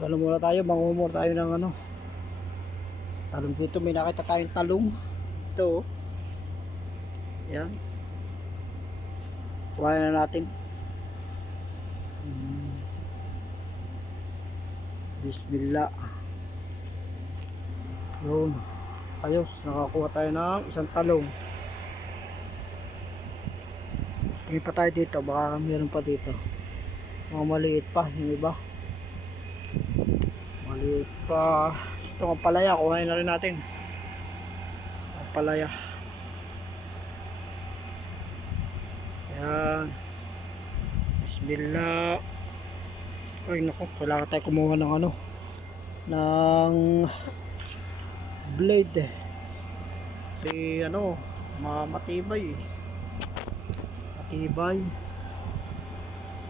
Gano'n muna tayo, mangumur tayo ng ano. Talong dito, may nakita tayong talong. Ito, oh. Yan. Kuhain na natin. Bismillah. Yun. Ayos, nakakuha tayo ng isang talong. Tingin pa tayo dito, baka meron pa dito. Mga maliit pa, yung iba. Maliit pa. Ito ang palaya, kuhain na rin natin. Ang palaya. Yan. Bismillah. Ay naku, kailangan tayo kumuha ng ano, ng blade. Kasi ano, matibay. Matibay.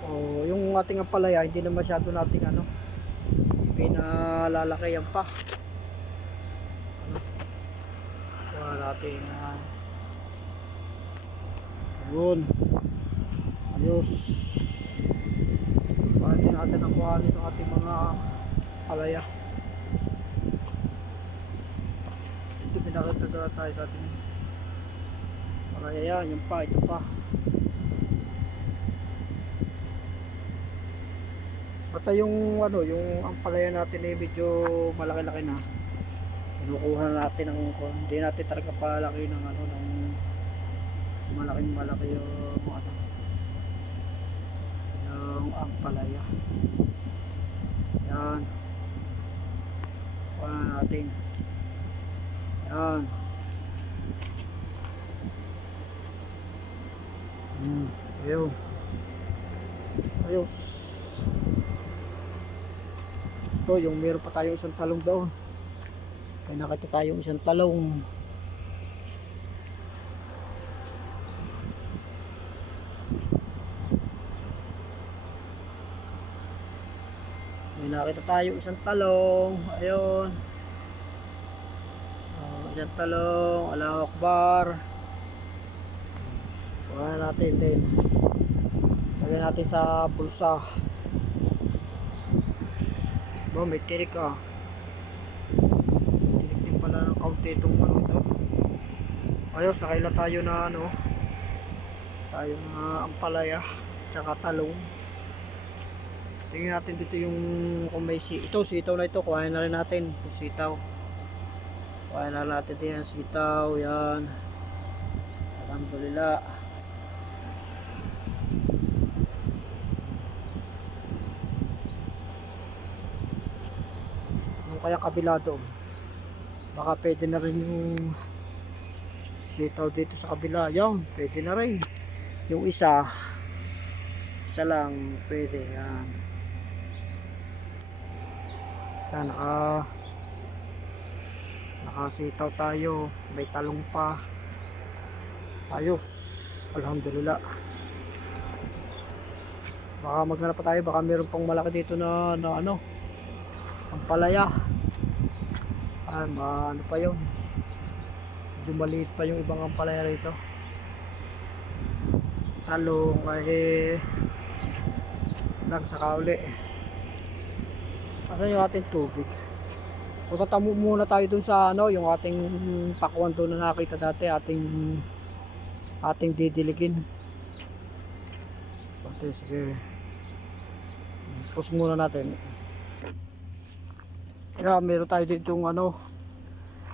O yung ating palaya, hindi na masyado nating ano, pinalalakayan pa. Kuha natin. Yun. Ayos. Pwede natin ang kuhanin ng ating mga palaya. Ito pinakataga tayo sa ating palaya yan. Yung pa, ito pa. Basta yung ano, yung ang palaya natin ay medyo malaki-laki na. Kinukuha na natin ng, hindi natin talaga palaki ng ano, ng malaki yung ano, yung ang palaya. Yan. Kuha na natin. Yan. Ayun. Ayos. Ito, yung meron pa tayong isang talong doon. May nakita tayong isang talong. May nakita tayong isang talong. Ayun. Isang talong. Allahu Akbar. Kuha natin din. Lagyan natin sa bulsa. Ba, may tirik ah. Tirik din pala ng kaunti itong ano ito. Ayos, nakaila tayo na ano. Tayo na ampalaya. Tsaka talong. Tingnan natin dito yung kung may sitaw na ito. Kuhain na rin natin sa sitaw. Kuhain na natin din ang sitaw. Yan. Alhamdulillah. Kaya kabila doon, baka pwede na rin yung sitaw dito sa kabila. Yan, pwede na rin yung isa lang pwede. Yan, yan, nakasitaw tayo, may talong pa. Ayos, alhamdulillah. Baka maghanap pa tayo, baka meron pang malaki dito na ano, ang palaya. Ano pa yun, medyo maliit pa yung ibang ampalaya rito. Talong ay nagsaka uli. Ano yung ating tubig? O tatamu muna tayo dun sa ano, yung ating pakwan doon na nakita dati, ating didiligin. Pati sige, pause muna natin. Kaya meron tayo dito yung ano,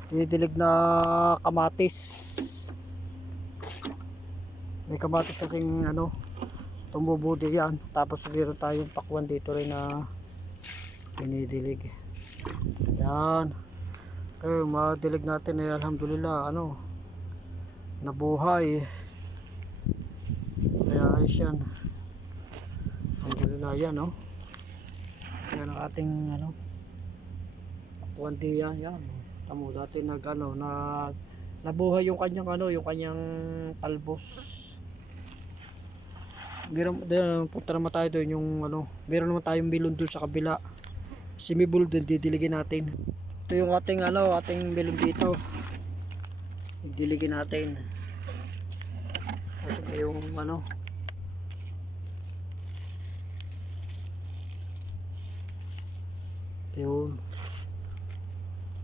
dinidilig na kamatis. May kamatis kasing ano, tumubuti yan. Tapos meron tayong pakwan dito rin na dinidilig. Yan. Okay, madilig natin eh, alhamdulillah, ano, nabuhay. Kaya ayos yan. Alhamdulillah yan, no. Yan ang ating ano, kuwanti yan. Tamo dati nabuhay yung kanyang ano, yung kanyang talbos. Punta naman tayo doon yung ano, meron naman tayong melon doon sa kabila. Simibol doon, didiligin natin. Ito yung ating ano, ating melon dito. Didiligin natin. Kasi yung ano, Yun.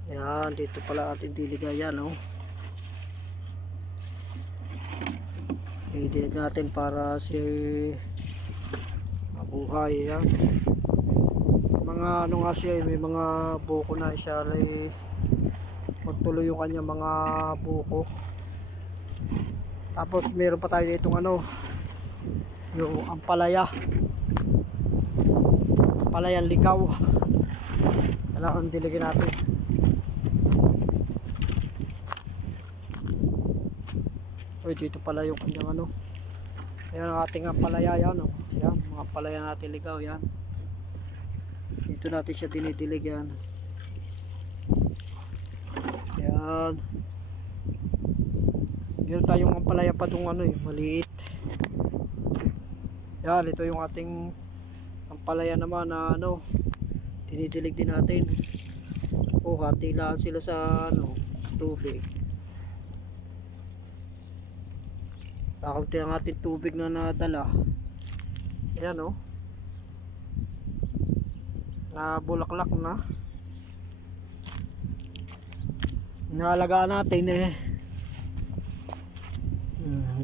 Ayan, dito pala ating diligayan, no? Idilig natin para si mabuhay. Ayan. Mga ano nga siya, may mga buko na siya ay magtuloy yung kanya mga buko. Tapos meron pa tayo ditong ano, yung ampalaya. Ampalayan ligaw. Kailangan diligin natin. Uy, dito pala yung kanyang ano. Ayan ang ating ampalaya yan, oh. Ayan, mga ampalaya natin ligaw yan. Dito natin siya dinidilig yan. Ayan. Meron tayong ampalaya pa itong ano eh, maliit. Yan, ito yung ating ampalaya naman na ano, dinidilig din natin. O, hatilaan sila sa ano, tubig. Kakunti ang ating tubig na nadala. Ayan o. Na bulaklak na. Nalagaan natin eh.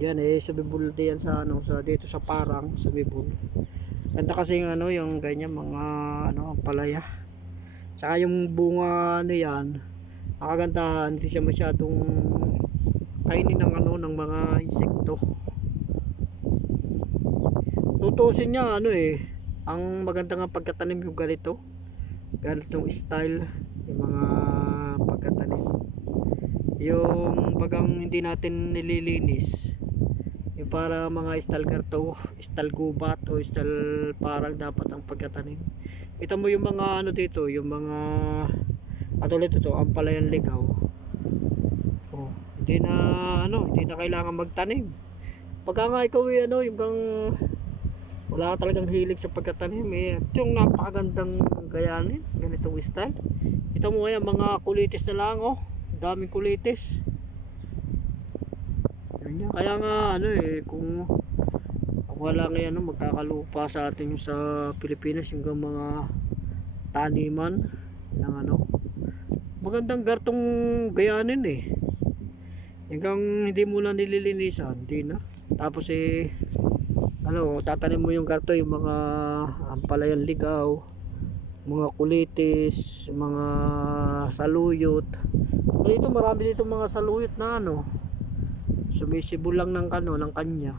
Yan eh, sa bibul diyan sa ano, sa dito sa parang sa bibul. Ganda kasi yung ano, yung ganyan mga ano, palaya. Saka yung bunga na yan, nakagandahan, hindi siya masyadong kainin ng ano, ng mga insekto. Tutusin niya ano eh, ang maganda nga pagkatanim yung ganitong style, yung mga pagkatanim. Yung bagang hindi natin nililinis, yung para mga style karto, style gubat o style parang dapat ang pagkatanim. Kita mo yung mga ano dito, yung mga katulad ito, ampalayan ligaw. Oh, hindi na kailangan magtanim. Pagka nga ikaw eh, ano, yung bang wala ka talagang hilig sa pagkatanim eh, yung napakagandang gayanin, ganitong style. Kita mo kaya mga kulitis na lang, oh, daming kulitis. Kaya nga ano eh, kung wala nga ano, magkakalupa sa atin yung sa Pilipinas yung mga taniman ng ano, magandang gartong gayanin eh. Hanggang hindi mo na nililinisan, hindi na. Tapos eh, ano, tatanim mo yung garto, yung mga ampalayan ligaw, mga kulitis, mga saluyot. Dito marami dito mga saluyot na ano, sumisibol lang ng kano, ng kanya.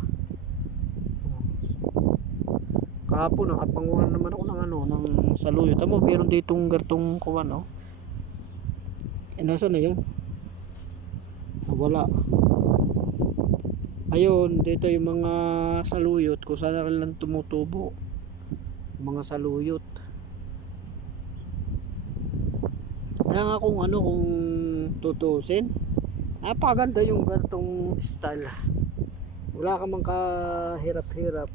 Kahapon nakapanguhan naman ako ng ano, ng saluyot. Tamo, meron ditong gartong kuwan, no. Nasaan na yun? Wala. Ayun, dito yung mga saluyot kung saan lang tumutubo. Mga saluyot. Kaya nga kung ano, kung tutusin, napakaganda yung ganitong style. Wala ka mang kahirap-hirap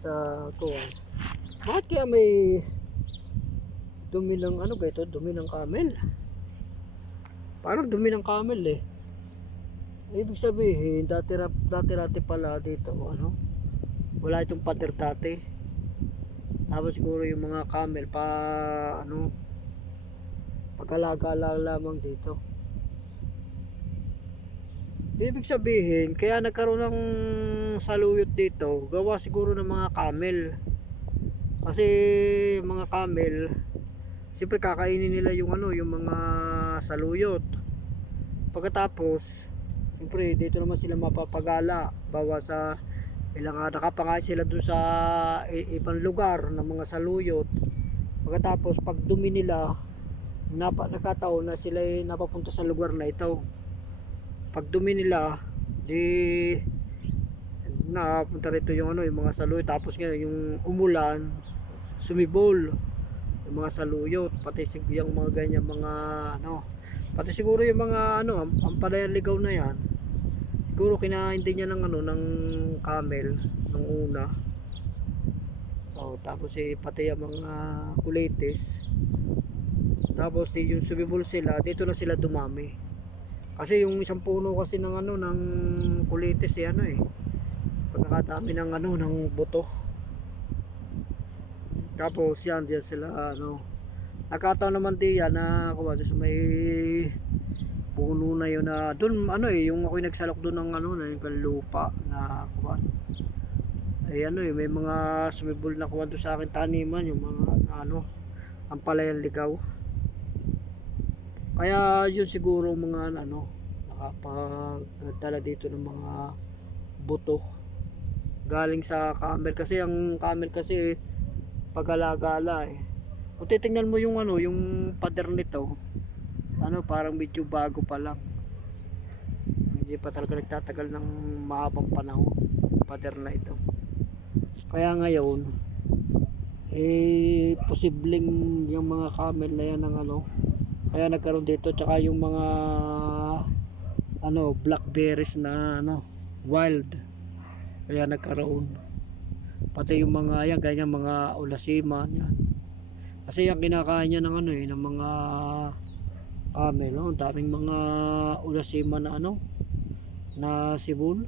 sa kuwan. Bakit kaya may dumi ng ano ba ito? Dumi ng camel. Parang dumi ng camel eh. Ibig sabihin, dati pala dito, ano, wala itong pader dati. Tapos siguro yung mga camel pa, ano, pag-alaga lamang dito. Ibig sabihin, kaya nagkaroon ng saluyot dito, gawa siguro ng mga camel. Kasi mga camel, siyempre kakainin nila yung ano, yung mga saluyot. Pagkatapos, siyempre dito naman sila mapapagala, bawa sa ilang nakapangay sila dun sa ibang lugar ng mga saluyot. Pagkatapos pag dumi nila, nakataon na sila ay napapunta sa lugar na ito. Pag dumi nila, di napunta rito yung ano, yung mga saluyot. Tapos ngayon yung umulan, sumibol yung mga saluyot, pati yung mga ganyan mga ano, pati siguro yung mga ano, ampalayan ligaw na yan, siguro kinain din niya ng ano, ng camel nung una. Oh, tapos pati yung mga kulitis. Tapos yung sumibol sila, dito na sila dumami. Kasi yung isang puno kasi ng ano, ng kulitis ano eh, pagkakadami ng ano, ng buto. Tapos yan, diyan sila ano, Nagkataon naman di yan na kuha sa may puno na yun na doon ano yung ako'y nagsalok doon ng ano na yung lupa na kuha. Ano may mga sumibol na kuha doon sa akin taniman yung mga ano ang palayang ligaw. Kaya yun siguro mga ano nakapagdala dito ng mga buto galing sa camel kasi ang camel kasi pag-alagala kung titingnan mo yung ano yung pader nito ano parang medyo bago pa lang hindi pa talaga nagtatagal ng mahabang panahon pader na ito kaya ngayon posibleng yung mga camel na yan ng ano kaya nagkaroon dito tsaka yung mga ano blackberries na ano wild kaya nagkaroon pati yung mga yan ganyan mga ulasima yan kasi yung kinakain niya ng ano ng mga camel ang daming mga ulasima na ano na sibol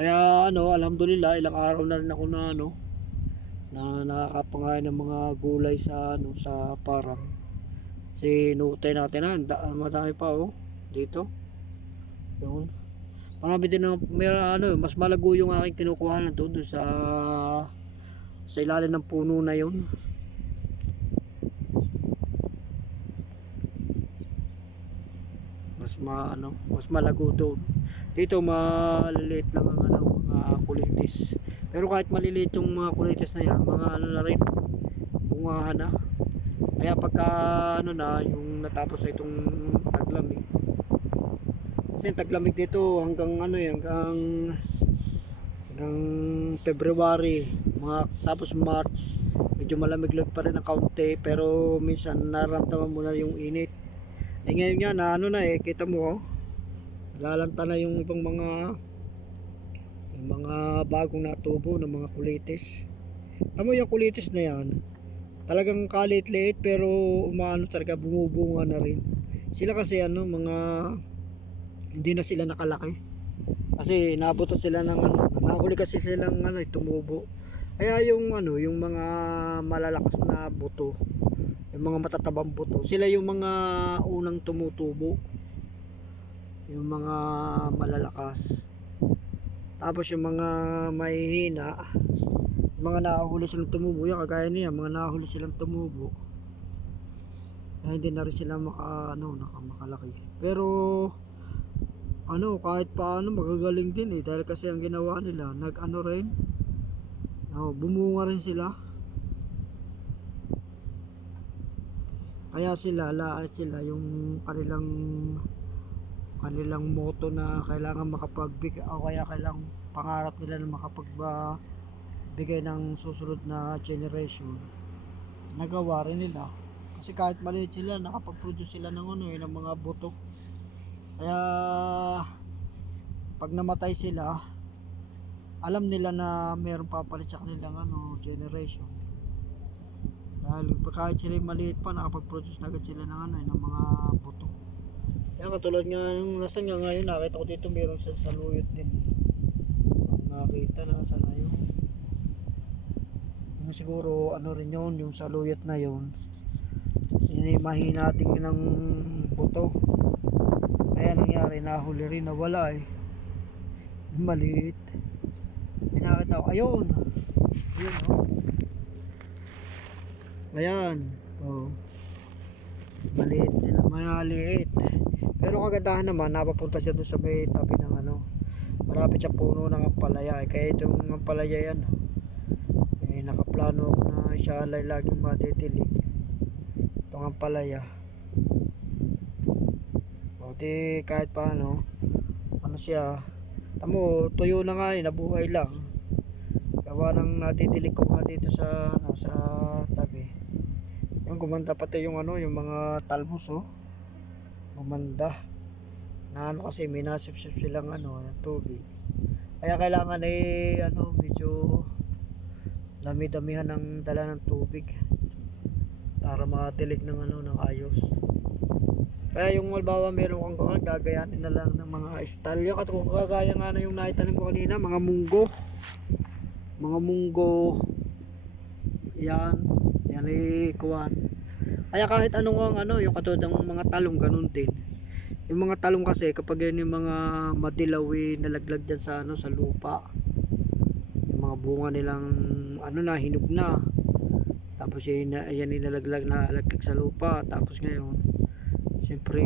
kaya ano alhamdulillah ilang araw na rin ako na ano na nakakapangain ng mga gulay sa ano sa parang sinutay natin madami pa dito yun marami din may ano mas malago yung aking kinukuha na doon sa ilalim ng puno na yun mas malago doon dito maliliit lang ang ano mga kulitis pero kahit maliliit yung mga kulitis na yan mga ano na rin bungahan na kaya pagka ano na yung natapos na itong taglamig kasi taglamig dito hanggang ano hanggang February mga tapos March medyo malamig pa rin ng kaunti pero minsan nararamdaman mo na yung init ngayon nga na ano na kita mo lalanta na yung ibang mga bagong natubo ng mga kulitis tamo yung kulitis na yan talagang kalit-liit pero umaano talaga bumubunga na rin sila kasi ano mga hindi na sila nakalaki kasi nabuto sila ng ano nahuli kasi silang ano tumubo kaya yung ano yung mga malalakas na buto yung mga matatabang buto sila yung mga unang tumutubo yung mga malalakas tapos yung mga mahihina mga nahuli silang tumubo yung kagaya niya mga nahuli silang tumubo kaya hindi na rin sila makalaki pero ano kahit paano magagaling din dahil kasi ang ginawa nila rin bumunga rin sila kaya sila yung kanilang motto na kailangan makapagbigay o kaya kailangan pangarap nila na makapagbigay ng susunod na generation nagawa rin nila kasi kahit maliit sila nakapag-produce sila ng ng mga buto kaya pag namatay sila alam nila na mayroong papalit sa kanilang generation dahil kahit sila maliit pa nakapag-produce na agad sila ng ng mga buto kaya katulad nga nung nasan nga ngayon nakita ko dito mayroong saluyot din nakita na nasa na yun siguro rin yun yung saluyot na yun mahina natin ng buto kaya nangyari nahuli rin nawala maliit nakita ko ayun ayan maliit pero kagandahan naman napapunta siya doon sa may tabi ng malapit sa puno ng ampalaya kaya itong ampalaya yan nakaplano ako na siya laging matitilig itong ampalaya di kahit paano siya tamo tuyo na nga nabuhay lang gawa ng natitilig ko nga dito sa tabi yung gumanda pati yung yung mga talbos gumanda na kasi may nasipsip silang tubig kaya kailangan medyo dami-damihan ng dala ng tubig para matilig ng ng ayos kaya yung malbawa meron kang gagayanin na lang ng mga estalyo at kung kagaya nga na yung naitanim ko kanina mga munggo yan yan kuwan. Kaya kahit anong yung katulad ng mga talong ganun din. Yung mga talong kasi kapag yan yung mga madilaw nalaglag dyan sa sa lupa, yung mga bunga nilang na hinog na, tapos yan nalaglag na alaglag sa lupa, tapos ngayon siyempre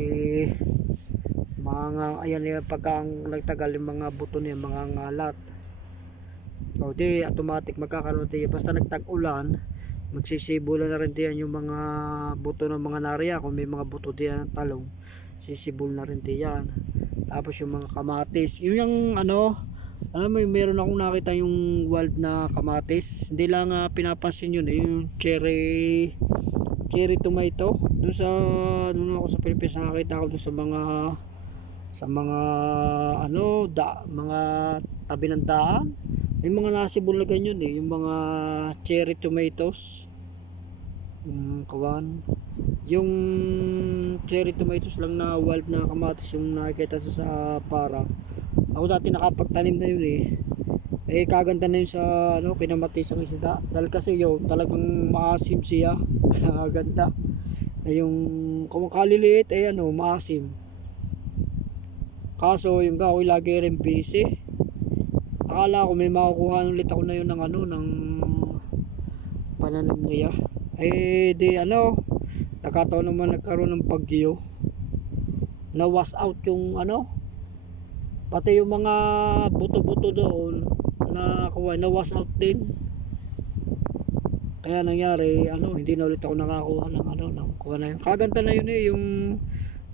mga ayan pagka ang nagtagal yung mga buto niya mga ngalat, o di automatic magkakaroon tayo basta nagtag-ulan, magsisibula na rin diyan yung mga buto ng mga nariya. Kung may mga buto diyan ng talong, sisibol na rin diyan. Tapos yung mga kamatis, yun yung alam mo, meron akong nakita yung wild na kamatis, hindi lang pinapansin yun yung cherry tomato. Doon ako sa Pilipinas nakakita ko doon sa mga mga tabi ng daan, may mga nasibol na ganyan yung mga cherry tomatoes. Kawan, yung cherry tomatoes lang na wild na kamatis yung nakikita sa para. Ako dati nakapagtanim na yun kaganda na yun sa kinamatis ang isda, dahil kasi yun talagang maasim siya. Ganda yung kung kaliliit maasim. Kaso yung ako'y lagi rin busy, akala ko may makukuha ulit ako na yun ng ng pananim niya. Di nagkataon naman nagkaroon ng bagyo, na wash out yung pati yung mga buto-buto doon na wash out din. Kaya nangyari hindi na ulit ako nakakuha ng kuha na yun. Kaganda na yun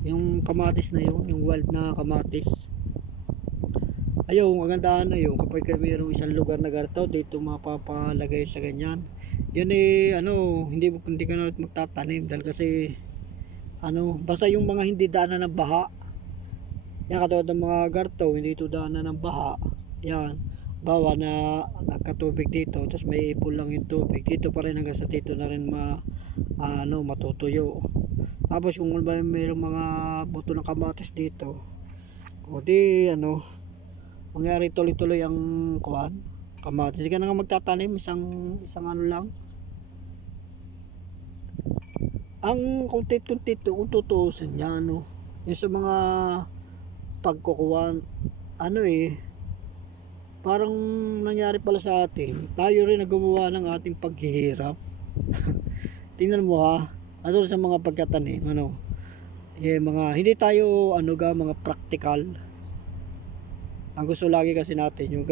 yung kamatis na yun, yung wild na kamatis. Ayun, kagandahan na yun kapag mayroong isang lugar na ganito, dito mapapalagay sa ganyan. Yun hindi ka na ulit magtatanim, dahil kasi basta yung mga hindi daanan ng baha, yan katulad ng mga garto, hindi ito daanan ng baha, yan bawa na nagkatubig dito, tapos may ipon lang yung tubig dito pa rin hanggang sa dito na rin matutuyo. Tapos kung mayroong mga buto ng kamatis dito, o di mangyari tuloy-tuloy ang kamatis. Sige na nga magtatanim, isang lang. Ang kuntit-kuntit kung tutuusin niya yung sa mga pagkukuhan parang nangyari pala sa atin, tayo rin naggumawa ng ating paghihirap. Tingnan mo ano sa mga pagkatanim mga hindi tayo mga practical. Ang gusto lagi kasi natin yung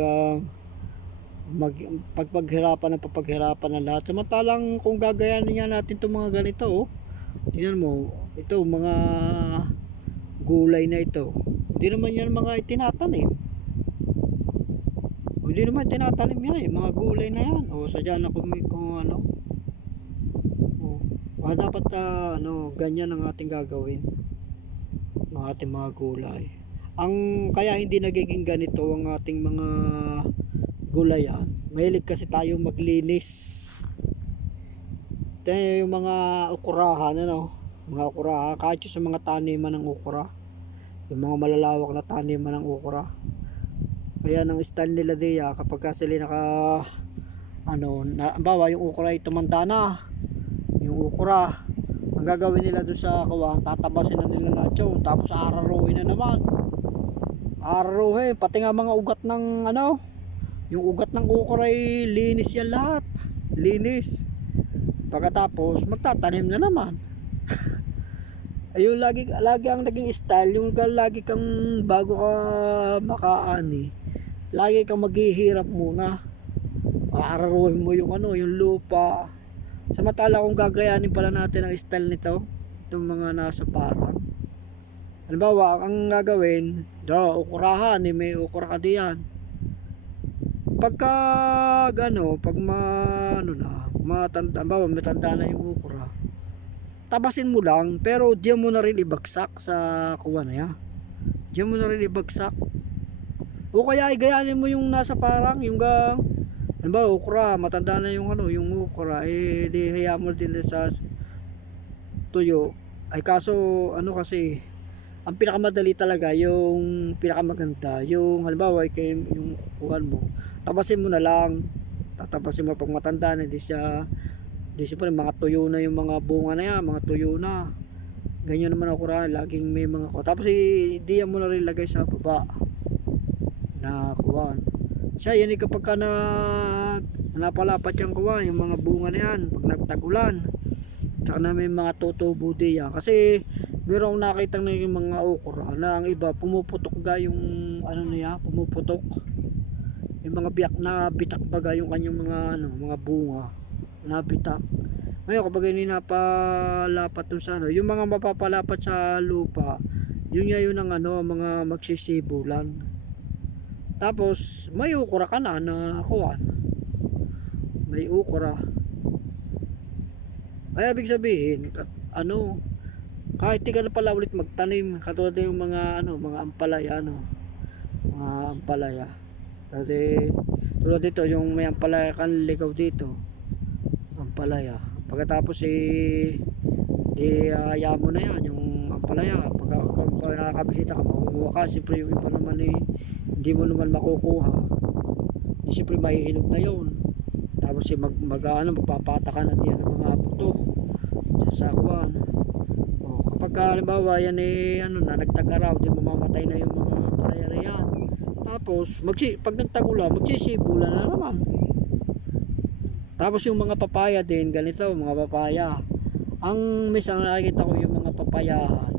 paghirapan ng lahat, samantalang kung gagayanin niya natin itong mga ganito tingnan mo ito, mga gulay na ito, hindi naman yan mga itinatanim. Hindi naman tinatanim yan mga gulay na yan. Sadya na kung dapat ganyan ang ating gagawin ng ating mga gulay. Ang kaya hindi nagiging ganito ang ating mga gulayan, mahilig kasi tayo maglinis. Ito yung mga ukurahan mga ukura, kahit yung sa mga taniman ng ukura, yung mga malalawak na taniman ng ukura. Kaya ng style nila diya kapag sila bawa yung ukura ay tumanda na, yung ukura ang gagawin nila doon sa tatabasin na nila lahat yun, tapos araruhin na naman, pati nga mga ugat ng yung ugat ng ukura ay linis yan lahat, linis. Pagkatapos magtatanim na naman. Ayun, lagi ang naging style, yung lagi kang bago ka makaani, lagi kang maghihirap muna, aararuhin mo yung yung lupa. Samantala kung gagayanin pala natin ang style nito, itong mga nasa parang, halimbawa ang gagawin ukurahan, may ukura ka diyan. Pagka pag matanda na yung ukura, tabasin mo lang, pero diyan mo na rin ibagsak sa kuha na yan. Diyan mo na rin ibagsak. O kaya igayanin mo yung nasa parang, yung ukra, matanda na yung yung ukra, di hayaan mo din sa tuyo. Ay kaso kasi, ang pinakamadali talaga, yung pinakamaganda, yung halimbawa yung kuhan mo, tabasin mo na lang. Tatabasin mo pag matanda na, di siya Di siyempre mga tuyo na yung mga bunga na yan, mga tuyo na. Ganyan naman ako rin, laging may mga ko. Tapos di mo na rin lagay sa baba na kuwan. Siya yan kapag ka napalapat yung kuwan, yung mga bunga na yan, pag nagtag-ulan. Tsaka na may mga tutubo di yan. Kasi meron akong nakita na yung mga okra na ang iba pumuputok ga yung ano na yan, pumuputok. Yung mga biyak na bitak baga yung kanyang mga mga bunga na bitak. Ngayon kapag hindi napalapat dun sa yung mga mapapalapat sa lupa, yun nga yun ang mga magsisibulan. Tapos may ukura ka na kuwan. May ukura. Kaya ibig sabihin, kahit di ka na pala ulit magtanim, katulad yung mga mga ampalaya, mga ampalaya. Kasi tulad dito, yung may ampalaya kan ligaw dito, ampalaya. Pagkatapos haya mo na yan, yung ampalaya. Pag nakakabisita ka, makukuha ka. Siyempre yung iba naman hindi mo naman makukuha. Siyempre maihinog na yun. Tapos magpapata ka na diyan ng mga buto sa kuwan. Kapag halimbawa yan nagtag-araw, di mamamatay na yung mga palaya na yan. Tapos pag nagtag-ulan, magsisibulan na naman. Tapos yung mga papaya din, ganito, mga papaya. Ang minsan nakikita ko yung mga papayahan.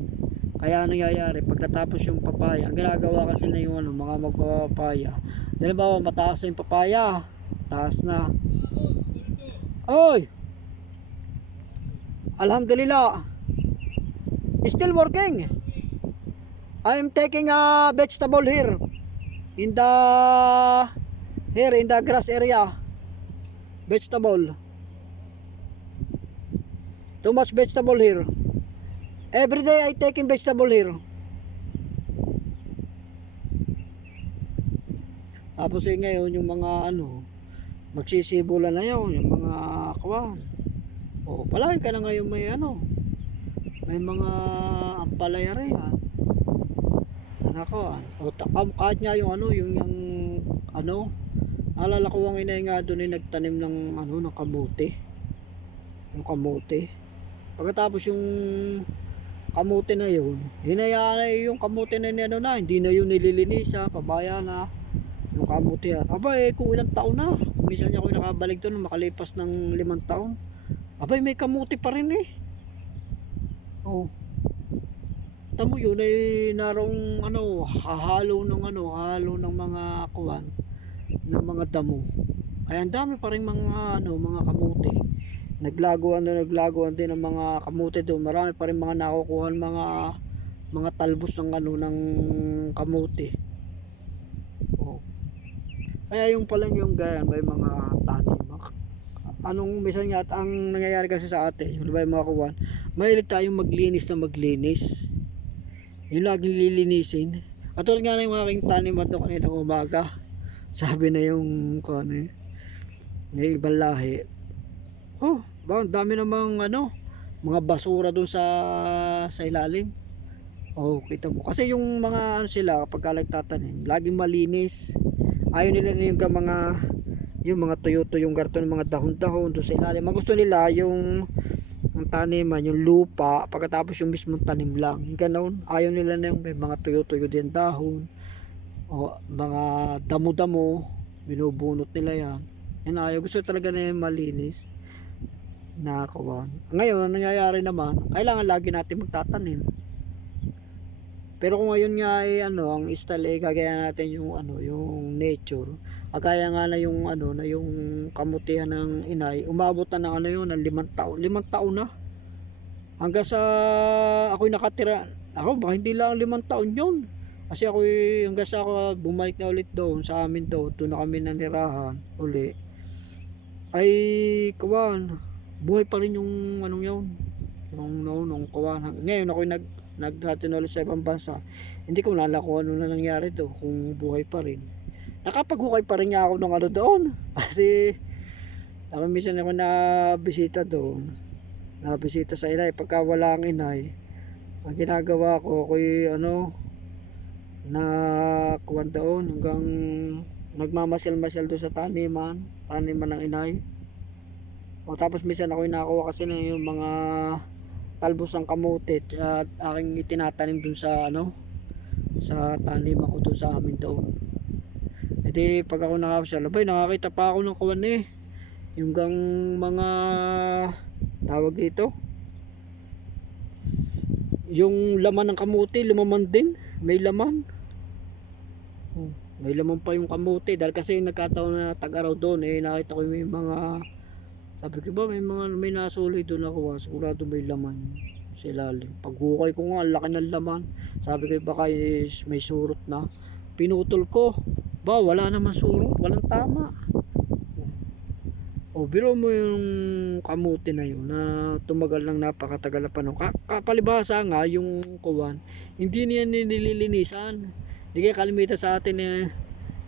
Kaya nangyayari, pag natapos yung papaya, ang ginagawa kasi na yung mga magpapapaya. Halimbawa, mataas na yung papaya. Taas na. Oy! Alhamdulillah. Still working. I'm taking a vegetable here. In the grass area. Vegetable. Too much vegetable here. Every day I taking vegetable here. Tapos ngayon yung mga magsisibulan na yun, yung mga kawan. Palagi ka na ngayon may mga ampalaya rin yan. Kahit nga yung naalala ko ang inay nga doon nagtanim ng ng kamote. Yung kamote. Pagkatapos yung kamote na yun, hinayaan na yung kamote na hindi na yun nililinis pabaya na yung kamote yan. Kung ilang taon na, minsan niya ako nakabalik doon makalipas ng 5 taon. May kamote pa rin tamo yun narong halo ng mga kuwan ng mga damo. Ay ang dami pa rin mga mga kamote. Naglaguan din ng mga kamote doon. Marami pa rin mga nakukuha mga talbos ng ng kamote. Kaya yung pala yung gayan may mga tanim. Minsan nga ang nangyayari kasi sa atin, yung mga kuwan, mahilig tayong maglinis. Yung laging lilinisin. At tulad nga na yung aking tanim kanina umaga. Sabi na yung yung ibang lahi. Dami namang mga basura doon sa ilalim. Kita mo. Kasi yung mga sila kapag nagtatanim, laging malinis. Ayaw nila yung mga tuyo-tuyong garton, mga dahon-dahon doon sa ilalim. Gusto nila yung taniman, yung lupa, pagkatapos yung mismong tanim lang. Ganon. Ayaw nila na yung may mga tuyo-tuyo din dahon. Mga damo-damo, binubunot nila yan. Yan ayaw. Gusto talaga na yung malinis na kawan. Ngayon, ang nangyayari naman, kailangan lagi natin magtatanim. Pero kung ngayon nga ang style gagaya natin yung yung nature. Kagaya nga na yung na yung kamutihan ng inay, umabot na ng yun ng 5 taon. 5 taon na. Hanggang sa ako'y nakatira. Baka hindi lang 5 taon yun. Kasi hanggang sa ako bumalik na ulit doon sa amin doon na kami nanirahan uli. Ay kawan, buhay pa rin yung yun. Nung kawan. Ngayon ako'y nagdating ulit sa ibang bansa. Hindi ko nalala kung ano na nangyari to, kung buhay pa rin. Nakapaghukay pa rin niya ako ng doon. Kasi minsan ako na bisita doon. Nabisita sa inay. Pagka wala ang inay, ang ginagawa ko, ako'y na kuwan doon hanggang nagmamasyal-masyal doon sa taniman ng inay. O tapos minsan ako nakuha kasi na yung mga talbos ng kamote at aking itinatanim dun sa ano, sa taniman ko dun sa amin doon. E di pag ako nakapasya, labay nakakita pa ako ng kawan eh. Yung gang mga tawag dito, yung laman ng kamote lumaman din, may laman. May laman pa yung kamote dahil kasi nagkataon na tag-araw doon eh, nakita ko may mga, sabi ko ba may nasuloy doon ako, sigurado may laman sa ilalim. Paghukay ko nga, laki ng laman, sabi ko baka may surot na. Pinutol ko, ba wala naman surot, walang tama. O biro mo yung kamote na yun na tumagal ng napakatagal na panahon. Kapalibhasa nga yung kuwan, hindi niya nililinisan. Hindi kaya kalimitan sa atin eh,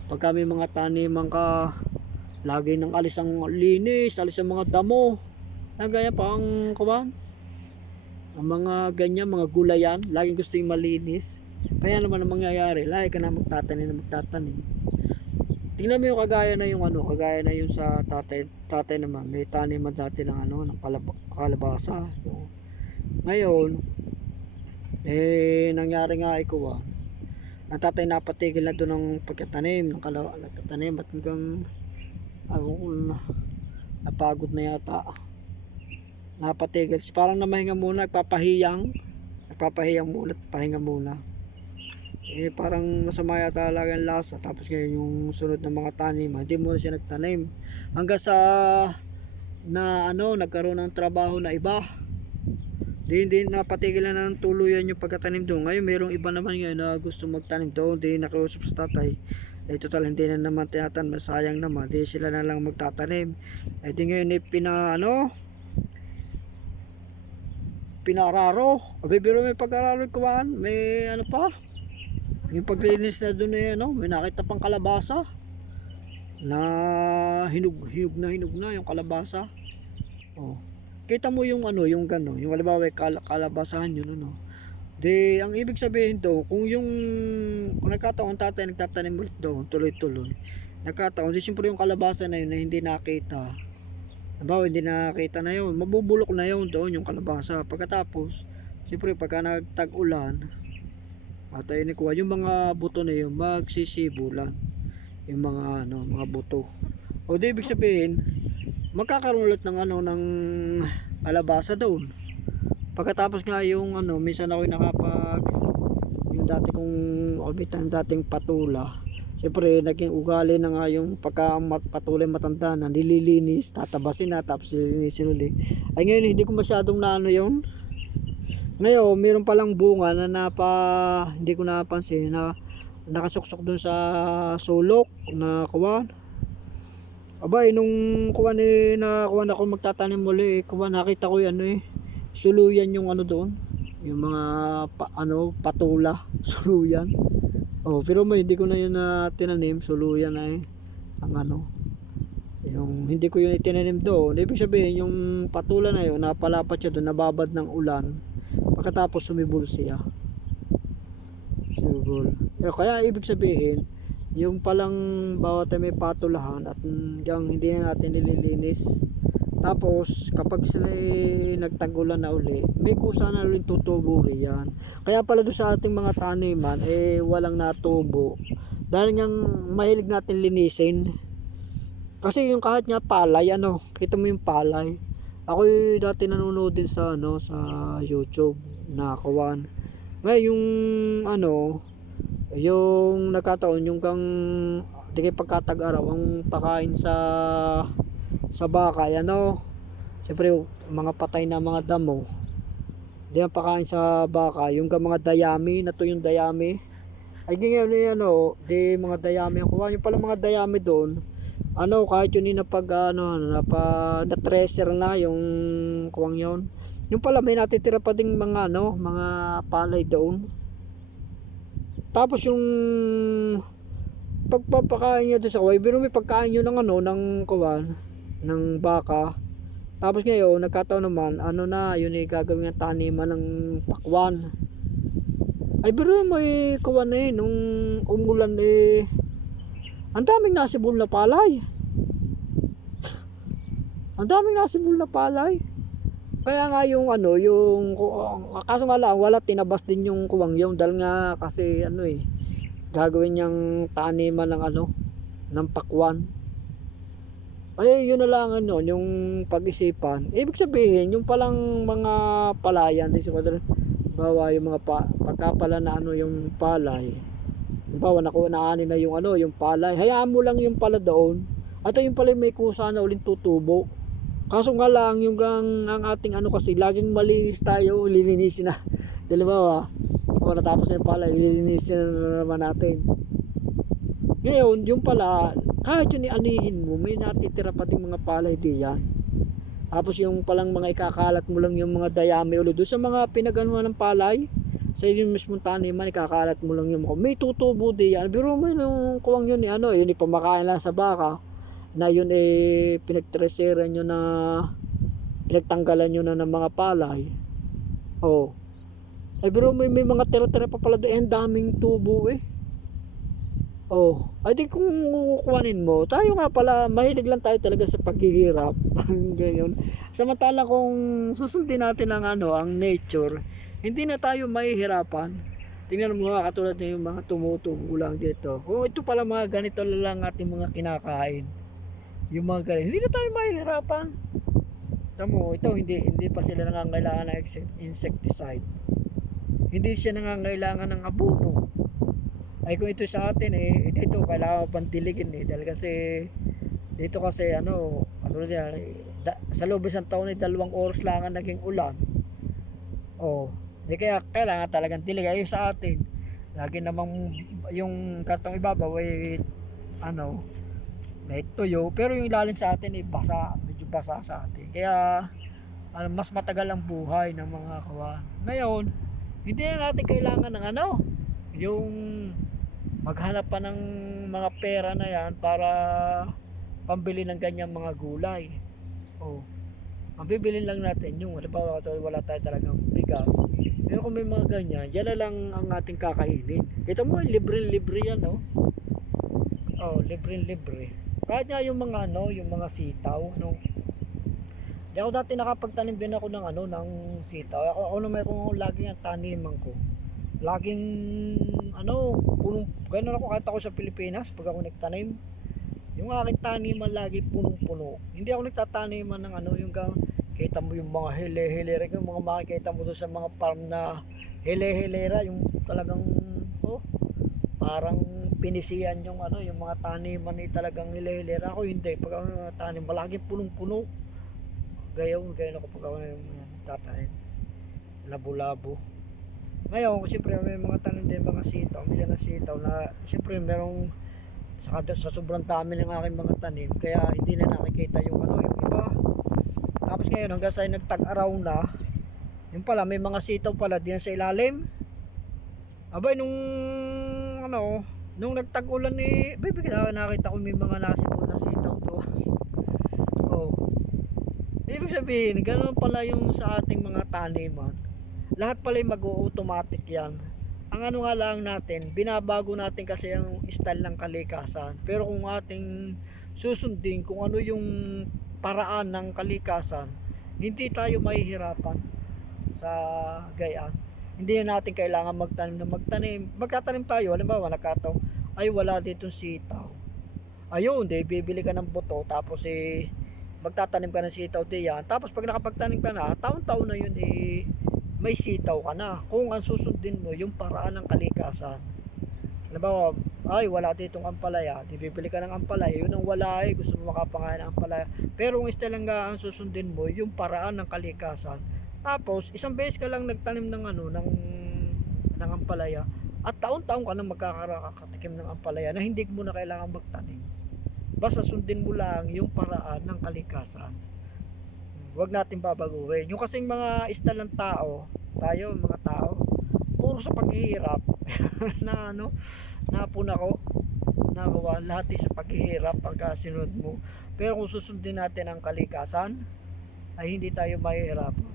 pag kami mga taniman ka, lagi nang alis ang linis, alis ang mga damo. Gaya pa ang kuwan, ang mga ganyan, mga gulayan, laging gusto yung malinis. Kaya naman ang mangyayari, lagi ka na magtatanim. Tingnan mo yung kagaya na yung ano, kagaya na yung sa tatay naman, may taniman dati ng ano, ng kalabasa. Ngayon, nangyari nga ay kuwan, ang tatay napatigil na doon ng pagkatanim ng kalatanim at hanggang napagod na yata, napatigil, parang namahinga muna, nagpapahiyang muna at pahinga muna. Parang masama yata talaga ang lasa. Tapos ngayon yung sunod ng mga tanim, hindi muna siya nagtanim hanggang sa na ano, nagkaroon ng trabaho na iba. Hindi napatigilan ng tuluyan yung pagkatanim doon. Ngayon mayroong iba naman ngayon na gusto magtanim doon. Di nakiusap sa tatay, total hindi na naman tinatan, masayang naman, di sila na lang magtatanim. Di ngayon pinararo. Biro may pag-araro kuwan, may ano pa, yung paglinis na doon eh, may nakita pang kalabasa na hinog na yung kalabasa. Kita mo yung ano, yung gano, yung halimbawa kalabasahan yun, di ang ibig sabihin to, kung nagkataon tatay nagtatanim ulit doon tuloy-tuloy, nagkataon di siyempre yung kalabasa na yun na hindi nakita, halimbawa hindi nakita na yun, mabubulok na yun doon yung kalabasa. Pagkatapos siyempre pagka nagtag-ulan at ay nikuha yung mga buto na yun, magsisibulan yung mga mga buto. O di ibig sabihin magkakaroon ulit ng ng kalabasa doon. Pagkatapos nga yung minsan ako yung dati kong obitan dating patula, siyempre naging ugali na nga yung pagka patuloy matanda na, nililinis, tatabasin na tapos lilinisin ulit. Ay ngayon hindi ko masyadong yun. Ngayon, meron palang bunga na hindi ko napansin na nakasuksok dun sa sulok na kuwan. Abay, nung kuwan na kuwan ako magtatanim muli, kuwan nakita ko yan suluyan yung doon. Yung mga patula, suluyan. Pero hindi ko na yun na tinanim, suluyan ang yung hindi ko yun itinanim doon. Ibig sabihin, yung patula na yun, napalapat siya doon, nababad ng ulan. Pagkatapos sumibol siya. Kaya ibig sabihin, yung palang bawat may patulahan at yung hindi na natin nililinis, tapos kapag sila nagtagulan na uli, may kusa na ulit tutubo yan. Kaya pala doon sa ating mga taniman walang natubo dahil niyang mahilig natin linisin. Kasi yung kahit nga palay, kita mo yung palay. Ako dati nanonood din sa sa YouTube na kawan. Ngayon yung nagkataon yung di kay pagkatag-araw ang pakain sa baka, siyempre mga patay na mga damo. Di ang pakain sa baka, yung mga dayami, yung dayami. Ay ganyan di mga dayami ang kuha. Yung pala mga dayami doon, kahit yun na-treasure na yung kuwang yon. Yung pala may natitira pa ding mga mga palay doon. Tapos yung pagpapakain niya doon sa kuway, pero may pagkain yun ng ng kuwan, ng baka. Tapos ngayon nagkataon naman yun gagawin ng taniman ng pakwan. Ay pero may kuwan nung umulan ang daming nasibol na palay. Ang daming nasibol na palay. Kaya nga yung ano, yung kaso nga lang wala tinabas din yung kuwang yun dahil nga kasi ano eh gagawin niyang taniman ng ano, ng pakwan. Ay yun na lang ano, yung pag-isipan. Ibig sabihin, yung palang mga palayan, di sa bawa yung mga pagkapala na ano yung palay. Bawa naani na yung ano, yung palay. Hayaan mo lang yung pala doon. At yung pala may kusa na uling tutubo. Kaso nga lang yung ang ating ano kasi laging malinis tayo, lilinisin na. Di ba? O natapos na yung palay, lilinisin na naman natin. Ngayon, yung pala, kahit yun ianihin mo, may natitira pa ding mga palay diyan. Tapos yung palang mga ikakalat mo lang yung mga dayami ulit doon sa mga pinaganuhan ng palay, sa yung mismong taniman, ikakalat mo lang yung mga, may tutubo diyan. Pero may yung kuwang yun, ano, yun ipamakain lang sa baka, na yun pinagtreseran nyo na, pinagtanggalan nyo na ng mga palay. Oh. Ay, pero may mga tira-tira pa pala doon, ang daming tubo eh. Oh, ay di kung kukuhanin mo, tayo nga pala, mahilig lang tayo talaga sa paghihirap. Ganyan. Samantala kung susundin natin ang ano, ang nature, hindi na tayo mahihirapan. Tingnan mo nga katulad ng yung mga tumutubo lang dito. Kung ito pala mga ganito lang ating mga kinakain. Yung mga ganito, hindi na tayo mahihirapan. Tamo, ito hindi pa sila nangangailangan ng insecticide. Hindi siya nangangailangan ng abono. Ay kung ito sa atin dito kailangan pang diligin dahil kasi dito kasi ano katulad yan sa loob ng taon ay 2 oras lang ang naging ulan. Kaya kailangan talagang dilig. Ay sa atin lagi namang yung kartong ibabaw ay ano may tuyo pero yung ilalim sa atin ay basa, medyo basa sa atin kaya mas matagal ang buhay ng mga kawan. Ngayon hindi na natin kailangan ng ano yung maghanap pa ng mga pera na yan para pambili ng ganyang mga gulay. Ang bibili lang natin yung wala tayo talagang bigas. Pero kung may mga ganyan, yan na lang ang ating kakainin. Kita mo, libre-libre yan, no? Libre-libre. Kahit nga yung mga ano, yung mga sitaw, no? Di ako dati nakapagtanim din ako ng ano, ng sitaw. Ako naman kung lagi ang taniman ko. Laging ano, punong, gano'n ako kahit ako sa Pilipinas pag ako nagtanim. Yung aking taniman lagi punong-puno. Hindi ako nagtataniman ng ano, yung kita mo yung mga hele-helera, yung mga makikita mo doon sa mga farm na hele-helera, yung talagang parang pinisian yung ano, yung mga taniman ni talagang hele-helera. Ako hindi, pag ako nagtatanim, laging punong-puno. Gayon ako pag ako nagtatanim. Labo-labo. Ngayon, siyempre may mga tanim din mga sitaw, minsan na sitaw na siyempre merong sa sobrang dami ng aking mga tanim kaya hindi na nakikita yung ano, yung iba. Tapos ngayon hanggang sa nagtag-araw na, yung pala may mga sitaw pala diyan sa ilalim. Abay nung ano, nung nagtag-ulan nakita ko may mga nasipon na sitaw doon. Ibig sabihin, ganoon pala yung sa ating mga taniman. Lahat pala mag-automatic yan. Ang ano nga lang natin, binabago natin kasi ang style ng kalikasan. Pero kung ating susundin kung ano yung paraan ng kalikasan, hindi tayo mahihirapan sa gayaan. Hindi natin kailangan magtanim. Magtatanim tayo, halimbawa nakataw, ay wala ditong sitaw. Ayun, bibili ka ng buto, tapos magtatanim ka ng sitaw diyan. Tapos pag nakapagtanim ka na, taon-taon na yun may sitaw ka na kung ang susundin mo yung paraan ng kalikasan. Halimbawa, ay wala ditong ampalaya, bibili ka ng ampalaya, yun ang wala gusto mo makapangain ng ampalaya. Pero kung istalaga ang susundin mo yung paraan ng kalikasan, tapos isang beses ka lang nagtanim ng ano ng ampalaya at taon-taon ka na magkakatikim ng ampalaya na hindi mo na kailangan magtanim. Basta sundin mo lang yung paraan ng kalikasan. Huwag natin babaguhin. Yung kasing mga style ng tao, tayo mga tao, puro sa paghihirap na ano, napuna ko nagawa lahat sa paghihirap pagka sinunod mo. Pero kung susundin natin ang kalikasan, ay hindi tayo mahihirapan.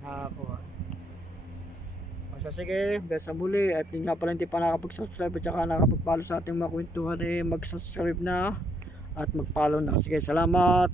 Nakakuha. So sige, hanggang sa muli. At yun nga pala hindi pa nakapag-subscribe at saka nakapag-follow sa ating mga kwentuhan, mag-subscribe na at mag-follow na. Sige, salamat.